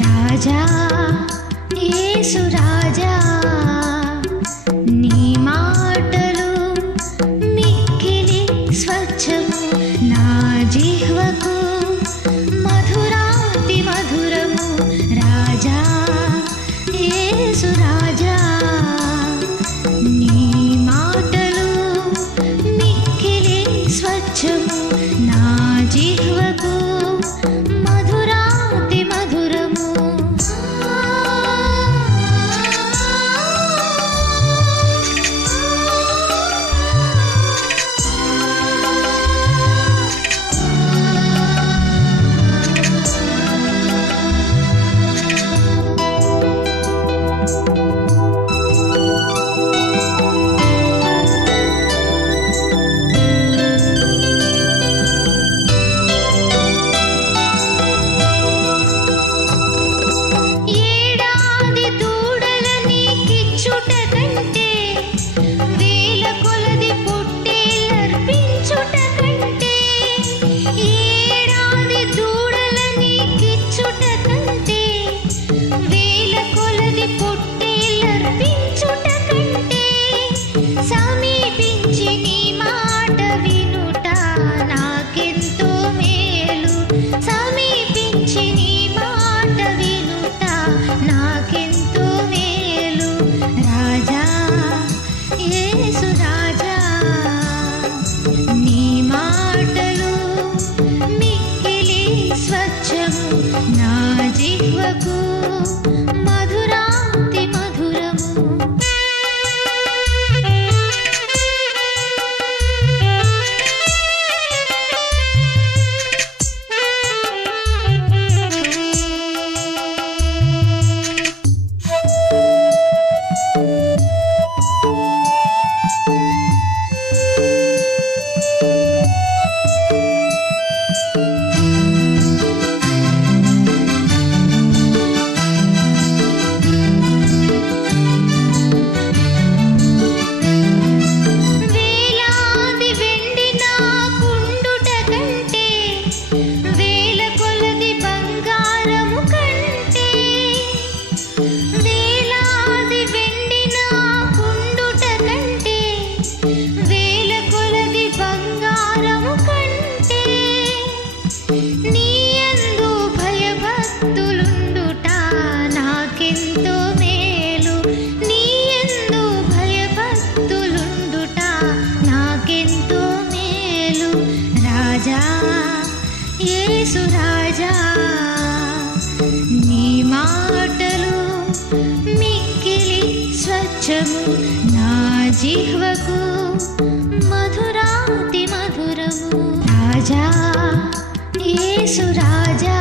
రాజా యేసు రాజా నీ మాటలు మిక్కిలి స్వచ్ఛము నా జిహ్వకు ना के రాజా యేసు రాజా నీ మాటలు మిక్కిలి స్వచ్ఛము నా జిహ్వకు మధురాతి మధురము. రాజా యేసు రాజా.